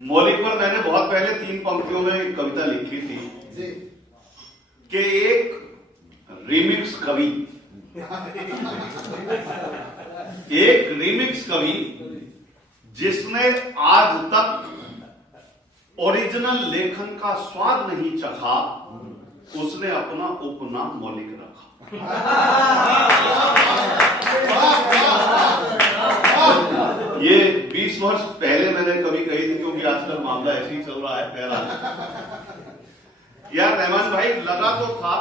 मौलिक पर मैंने बहुत पहले 3 पंक्तियों में एक कविता लिखी थी कि एक रीमिक्स कवि जिसने आज तक ओरिजिनल लेखन का स्वाद नहीं चखा, उसने अपना उपनाम मौलिक रखा। ये 20 वर्ष पहले मैंने कभी कही थी, क्योंकि आजकल मामला ऐसे ही चल रहा है। पहला यार रहमान भाई, लगा तो था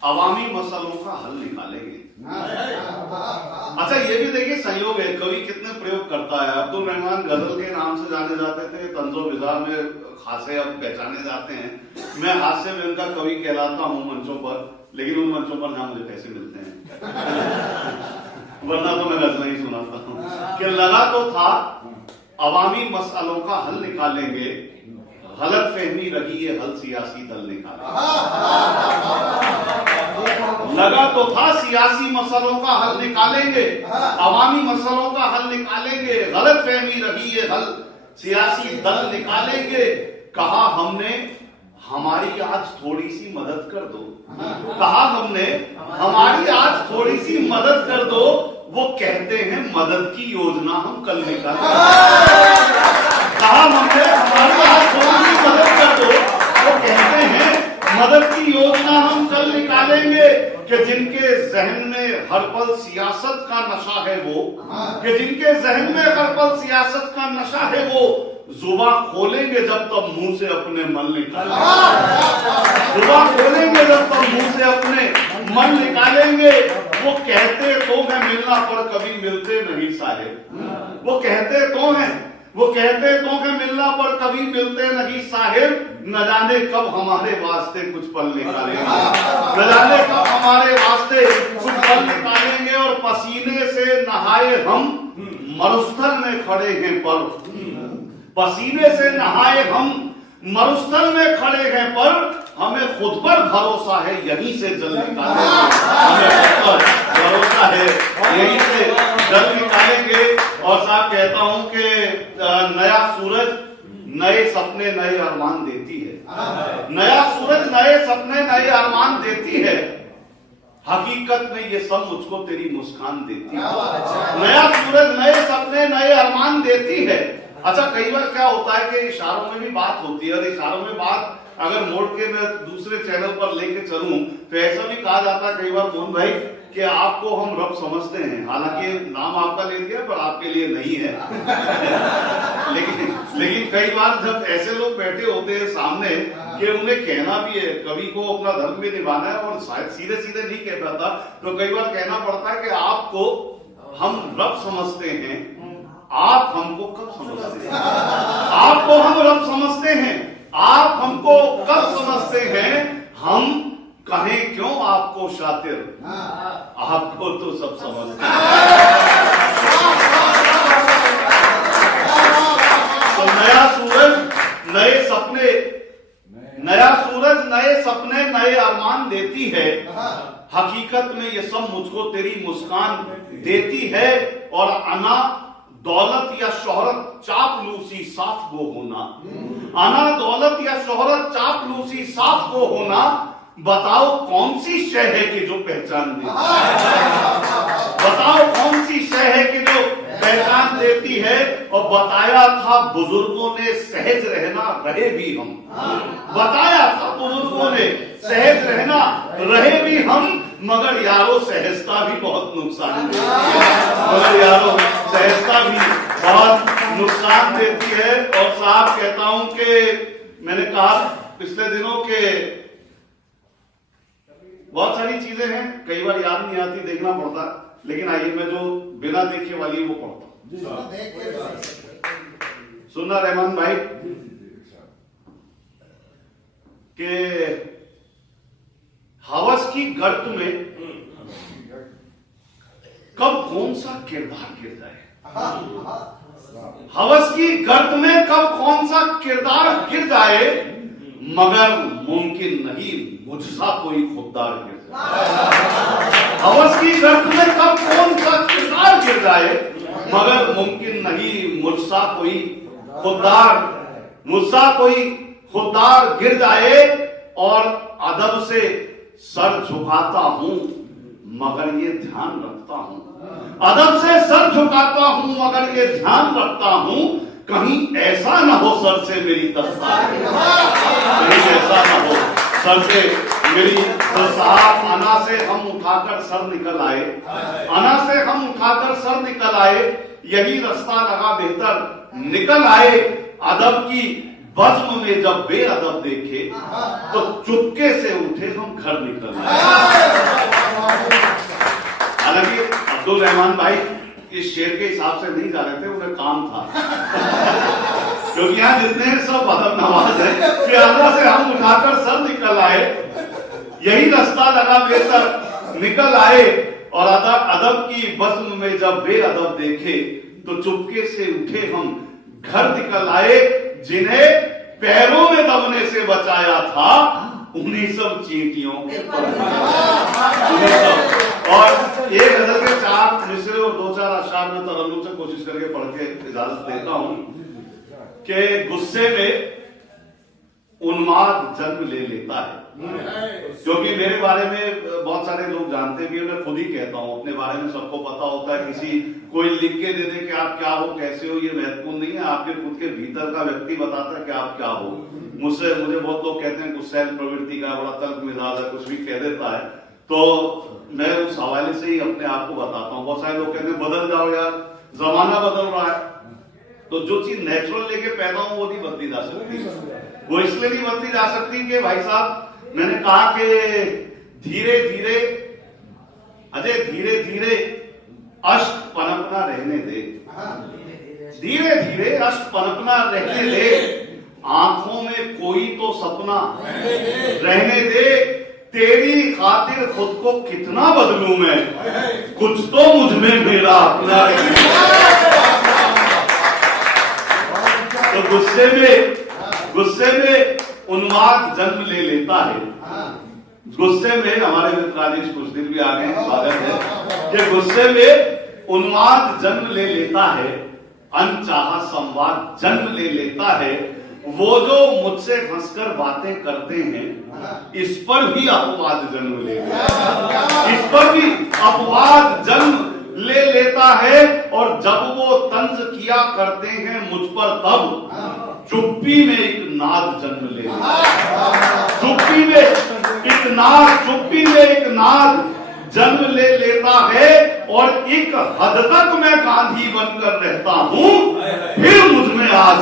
अवामी मसलों का हल निकालेंगे। अच्छा, ये भी देखिए संयोग है, कवि कितने प्रयोग करता है। अब्दुल रहमान गजल के नाम से जाने जाते थे, तंजो विजा में खासे अब पहचाने जाते हैं। मैं हास्य व्यंग का कवि कहलाता हूं मंचों पर, लेकिन उन मंचों पर ना मुझे पैसे मिलते हैं वरना तो मैं गजल ही सुनाता हूं कि लगा तो था अवामी मसलों का हल निकालेंगे, गलत फहमी रही ये हल सियासी दल निकालेंगे। लगा तो था सियासी मसलों का हल निकालेंगे, अवामी मसलों का हल निकालेंगे, गलत फहमी रही ये हल सियासी दल निकालेंगे। कहा हमने हमारी आज थोड़ी सी मदद कर दो, कहा हमने हमारी आज थोड़ी सी मदद कर दो, वो कहते हैं मदद की योजना हम कल निकालेंगे। कहा हमने हमारी आज थोड़ी सी मदद कर दो, वो कहते हैं मदद की योजना हम कल निकालेंगे। कि जिनके जहन में हर पल सियासत का नशा है वो, कि जिनके जहन में हर पल सियासत का नशा है वो, जुबान खोलेंगे जब तब मुंह से अपने मन निकालेंगे। जुबान खोलेंगे जब तब मुंह से अपने मन निकालेंगे। वो कहते तो हैं मिलना पर कभी मिलते नहीं साहिब, वो कहते तो हैं, वो कहते तो हैं मिलना पर कभी मिलते नहीं साहिब। न जाने कब हमारे वास्ते कुछ पल निकालेंगे, न जाने कब हमारे वास्ते कुछ पल निकालेंगे। और पसीने से नहाए हम मरुस्थल में खड़े हैं पर, पसीने से नहाए हम मरुस्थल में खड़े हैं पर, हमें खुद पर भरोसा है यहीं से जल निकालेंगे। हमें खुद पर भरोसा है यहीं से जल निकालेंगे। और साहब कहता हूं कि नया सूरज नए सपने नए अरमान देती है, नया सूरज नए सपने नए अरमान देती है। हकीकत में ये सब मुझको तेरी मुस्कान देती है। नया सूरज नए सपने नए अरमान देती है। अच्छा, कई बार क्या होता है कि इशारों में भी बात होती है, और इशारों में बात अगर मोड़ के मैं दूसरे चैनल पर लेके चलूं तो ऐसा भी कहा जाता है कई बार मोहन भाई कि आपको हम रब समझते हैं, हालांकि नाम आपका ले दिया पर आपके लिए नहीं है। लेकिन कई बार जब ऐसे लोग बैठे होते हैं सामने कि उन्हें कहना भी है, कवि को अपना धर्म भी निभाना है और शायद सीधे सीधे नहीं कह पाता, तो कई बार कहना पड़ता है कि आपको हम रब समझते हैं, आप हमको कब समझते हैं? आपको हम रब समझते हैं, आप हमको कब समझते हैं? हम कहें क्यों आपको शातिर, आपको तो सब समझते हैं। तो नया सूरज नए सपने, नया सूरज नए सपने नए अरमान देती है। हकीकत में ये सब मुझको तेरी मुस्कान देती है। और अना दौलत या शोहरत चापलूसी साफ वो होना, अना दौलत या शोहरत चापलूसी साफ वो होना, बताओ कौन सी शय है कि जो पहचान देती है? बताओ कौन सी शय है कि जो पहचान देती है? और बताया था बुजुर्गों ने सहज रहना रहे भी हम, बताया था बुजुर्गों ने सहज रहना रहे भी हम, मगर यारो सहजता भी बहुत नुकसान देती है, मगर यारो सहजता भी बहुत नुकसान देती है। और साहब कहता हूं कि मैंने कहा पिछले दिनों के बहुत सारी चीजें हैं, कई बार याद नहीं आती, देखना पड़ता, लेकिन आइए मैं जो बिना देखे वाली वो पढ़ता हूं। सुनना रहमान भाई के हवस की गर्त में कब कौन सा किरदार गिर जाए, हवस की गर्त में कब कौन सा किरदार गिर जाए, मगर मुमकिन नहीं मुझसा कोई खुददार गिर जाए। हवस की गर्त में कब कौन सा किरदार गिर जाए, मगर मुमकिन नहीं मुझसा कोई खुददार गिर जाए और अदब से सर झुकाता हूं मगर ये ध्यान रखता हूं, अदब से सर झुकाता हूं मगर ये ध्यान रखता हूं कहीं ऐसा ना हो सर से मेरी तस्सार, कहीं ऐसा ना हो सर से मेरी तस्सार। अना से हम उठाकर सर निकल आए, अना से हम उठाकर सर निकल आए, यही रास्ता लगा बेहतर निकल आए। अदब की बज़्म में जब बेअदब देखे तो चुपके से उठे हम घर निकल आए। हालांकि अब्दुल रहमान भाई इस शेर के हिसाब से नहीं जा रहे थे, उन्हें काम था क्योंकि यहाँ जितने सब अदब नवाज है कि अदा से हम उठाकर सर निकल आए, यही रास्ता लगा बेहतर निकल आए। और अदब की बज़्म में जब बेअदब देखे तो चुपके से उठे हम घर निकल आए। जिन्हें पैरों में दबने से बचाया था उन्हीं सब चींटियों के और एक गजल के 4 मिसरे और 2-4 अशार में तरन्नुम से कोशिश करके पढ़ के इजाजत देता हूं कि गुस्से में उन्माद जन्म ले लेता है। क्योंकि मेरे बारे में बहुत सारे लोग जानते भी, मैं खुद ही कहता हूं, अपने बारे में सबको पता होता है। किसी कोई लिख के दे दे कि आप क्या हो कैसे हो ये महत्वपूर्ण नहीं है, आपके खुद के भीतर का व्यक्ति बताता है कि आप क्या हो। मुझे बहुत लोग कहते हैं गुस्सैल प्रवृत्ति का, बड़ा तल्ख मिजाज है, कुछ भी कह देता है। तो मैं उस हवाले से ही अपने आप को बताता हूँ। बहुत सारे लोग कहते हैं बदल जाओ यार, जमाना बदल रहा है। तो जो चीज नेचुरल लेके पैदा हो वो नहीं बदली जा सकती, वो इसलिए नहीं बदली जा सकती कि भाई साहब मैंने कहा कि धीरे धीरे अजय धीरे धीरे अश्क पनपना रहने दे, धीरे धीरे अश्क पनपना रहने दे, आंखों में कोई तो सपना रहने दे, तेरी खातिर खुद को कितना बदलूं मैं, कुछ तो मुझ में मेरा अपना तो गुस्से में उन्माद जन्म ले लेता है। गुस्से में हमारे मित्र राजेश कुछ दिन भी आ गए, स्वागत है कि गुस्से में उन्माद जन्म ले लेता है, अनचाहा संवाद जन्म ले लेता है। वो जो मुझसे हंसकर बातें करते हैं इस पर भी अपवाद जन्म ले लेता है, इस पर भी अपवाद जन्म ले लेता है। और जब वो तंज किया करते हैं मुझ पर तब चुप्पी में एक नाद जन्म ले लेता है, चुप्पी में एक नाद जन्म ले लेता है। और एक हद तक मैं गांधी बनकर रहता हूं, फिर मुझ में आ